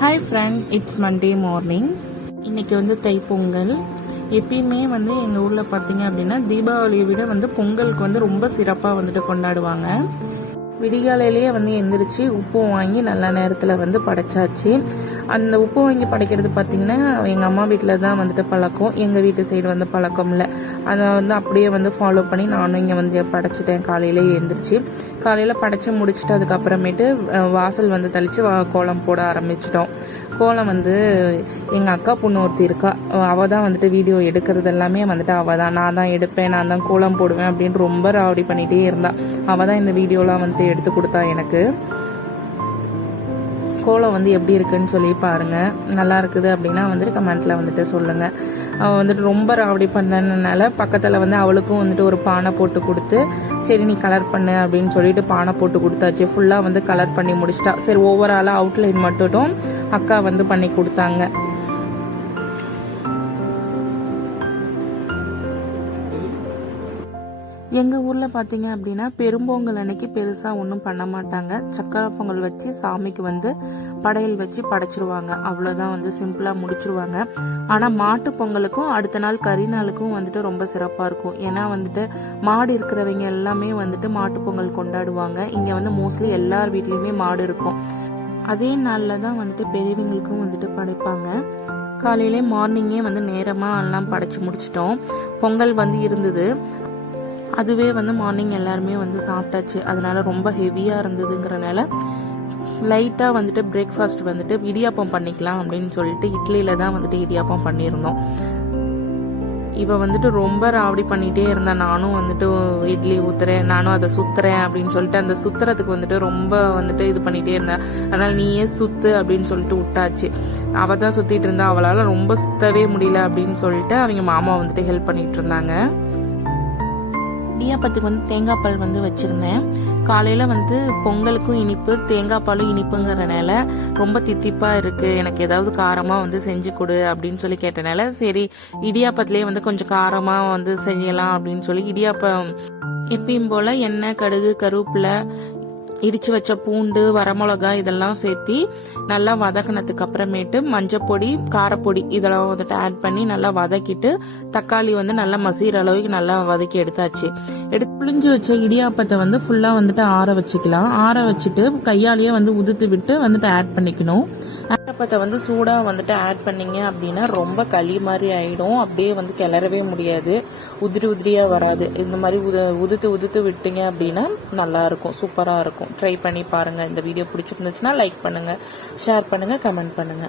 Hi friend, it's Monday morning. இன்றைக்கி வந்து தைப்பொங்கல். எப்பயுமே வந்து எங்கள் ஊரில் பார்த்தீங்க அப்படின்னா தீபாவளியை விட வந்து பொங்கலுக்கு வந்து ரொம்ப சிறப்பாக வந்துட்டு கொண்டாடுவாங்க. விடிகாலையிலேயே வந்து எந்திரிச்சு உப்பு வாங்கி நல்ல நேரத்தில் வந்து படைச்சாச்சு. அந்த உப்பு வாங்கி படைக்கிறது பார்த்திங்கன்னா எங்கள் அம்மா வீட்டில் தான் வந்துட்டு பழக்கம், எங்கள் வீட்டு சைடு வந்து பழக்கம் இல்லை. அதை வந்து அப்படியே வந்து ஃபாலோ பண்ணி நானும் இங்கே வந்து படைச்சிட்டேன். காலையிலே எழுந்திரிச்சு காலையில் படைச்சி முடிச்சுட்டு அதுக்கப்புறமேட்டு வாசல் வந்து தெளித்து கோலம் போட ஆரம்பிச்சிட்டோம். கோலம் வந்து எங்கள் அக்கா பொண்ணு ஒருத்தி இருக்கா, அவள் தான் வந்துட்டு வீடியோ எடுக்கிறது எல்லாமே வந்துட்டு அவள் தான். நான் தான் எடுப்பேன், நான் தான் கோலம் போடுவேன் அப்படின்னு ரொம்ப ராவடி பண்ணிகிட்டே இருந்தா. அவள் தான் இந்த வீடியோலாம் வந்துட்டு எடுத்து கொடுத்தா எனக்கு. கோலம் வந்து எப்படி இருக்குன்னு சொல்லி பாருங்கள். நல்லா இருக்குது அப்படின்னா வந்துட்டு கமெண்ட்டில் வந்துட்டு சொல்லுங்கள். அவள் வந்துட்டு ரொம்ப ராவடி பண்ணனால பக்கத்தில் வந்து அவளுக்கும் வந்துட்டு ஒரு பானை போட்டு கொடுத்து, சரி நீ கலர் பண்ணு அப்படின்னு சொல்லிட்டு பானை போட்டு கொடுத்தாச்சு. ஃபுல்லாக வந்து கலர் பண்ணி முடிச்சிட்டா. சரி ஓவராலாக அவுட்லைன் மட்டும் அக்கா வந்து பண்ணி கொடுத்தாங்க. எங்கள் ஊரில் பார்த்தீங்க அப்படின்னா பெரும்பொங்கல் அன்னைக்கு பெருசாக ஒன்றும் பண்ண மாட்டாங்க. சக்கரை பொங்கல் வச்சு சாமிக்கு வந்து படையல் வச்சு படைச்சிருவாங்க. அவ்வளோதான், வந்து சிம்பிளாக முடிச்சிருவாங்க. ஆனால் மாட்டு பொங்கலுக்கும் அடுத்த நாள் கறி நாளுக்கும் வந்துட்டு ரொம்ப சிறப்பாக இருக்கும். ஏன்னா வந்துட்டு மாடு இருக்கிறவங்க எல்லாமே வந்துட்டு மாட்டு பொங்கல் கொண்டாடுவாங்க. இங்கே வந்து மோஸ்ட்லி எல்லார் வீட்லேயுமே மாடு இருக்கும். அதே நாளில் தான் வந்துட்டு பெரியவங்களுக்கும் வந்துட்டு படைப்பாங்க. காலையிலே மார்னிங்கே வந்து நேரமாக எல்லாம் படைச்சி முடிச்சிட்டோம். பொங்கல் வந்து இருந்தது, அதுவே வந்து மார்னிங் எல்லாருமே வந்து சாப்பிட்டாச்சு. அதனால ரொம்ப ஹெவியாக இருந்ததுங்கிறனால லைட்டாக வந்துட்டு பிரேக்ஃபாஸ்ட் வந்துட்டு இடியாப்பம் பண்ணிக்கலாம் அப்படின்னு சொல்லிட்டு இட்லியில் தான் வந்துட்டு இடியாப்பம் பண்ணியிருந்தோம். இவ வந்துட்டு ரொம்ப ராவடி பண்ணிகிட்டே இருந்தா. நானும் வந்துட்டு இட்லி ஊற்றுறேன், நானும் அதை சுற்றுறேன் அப்படின்னு சொல்லிட்டு அந்த சுற்றுறதுக்கு வந்துட்டு ரொம்ப வந்துட்டு இது பண்ணிகிட்டே இருந்தேன். அதனால் நீயே சுற்று அப்படின்னு சொல்லிட்டு விட்டாச்சு. அவள் தான் சுற்றிட்டு இருந்தா, அவளால் ரொம்ப சுற்றவே முடியல அப்படின்னு சொல்லிட்டு அவங்க மாமா வந்துட்டு ஹெல்ப் பண்ணிகிட்டு இருந்தாங்க. இடியாப்பத்துக்கு வந்து தேங்காய் பால் வந்து வச்சுருந்தேன். காலையில் வந்து பொங்கலுக்கும் இனிப்பு, தேங்காய் பாலும் இனிப்புங்கிறனால ரொம்ப தித்திப்பாக இருக்குது, எனக்கு ஏதாவது காரமாக வந்து செஞ்சு கொடு அப்படின்னு சொல்லி கேட்டனால சரி இடியாப்பத்துலேயே வந்து கொஞ்சம் காரமாக வந்து செய்யலாம் அப்படின்னு சொல்லி இடியாப்பம் எப்பயும் போல் எண்ணெய், கடுகு, கருவேப்பிலை, இடிச்சு வச்ச பூண்டு, வரமிளகாய் இதெல்லாம் சேர்த்தி நல்லா வதக்கினதுக்கு அப்புறமேட்டு மஞ்சப்பொடி, காரப்பொடி இதெல்லாம் வந்துட்டு ஆட் பண்ணி நல்லா வதக்கிட்டு தக்காளி வந்து நல்லா மசீர அளவுக்கு நல்லா வதக்கி எடுத்தாச்சு. புளிஞ்சு வச்ச இடியாப்பத்தை வந்து ஃபுல்லா வந்துட்டு ஆற வச்சுக்கலாம். ஆற வச்சுட்டு கையாலேயே வந்து உதுத்து விட்டு வந்துட்டு ஆட் பண்ணிக்கணும். இடியாப்பத்தை வந்து சூடா வந்துட்டு ஆட் பண்ணீங்க அப்படின்னா ரொம்ப களி மாதிரி ஆயிடும். அப்படியே வந்து கிளறவே முடியாது, உதிரி உதிரியா வராது. இந்த மாதிரி உதுத்து விட்டீங்க அப்படின்னா நல்லா இருக்கும், சூப்பரா இருக்கும். ட்ரை பண்ணி பாருங்க. இந்த வீடியோ பிடிச்சிருந்துச்சுன்னா லைக் பண்ணுங்க, ஷேர் பண்ணுங்க, கமெண்ட் பண்ணுங்க.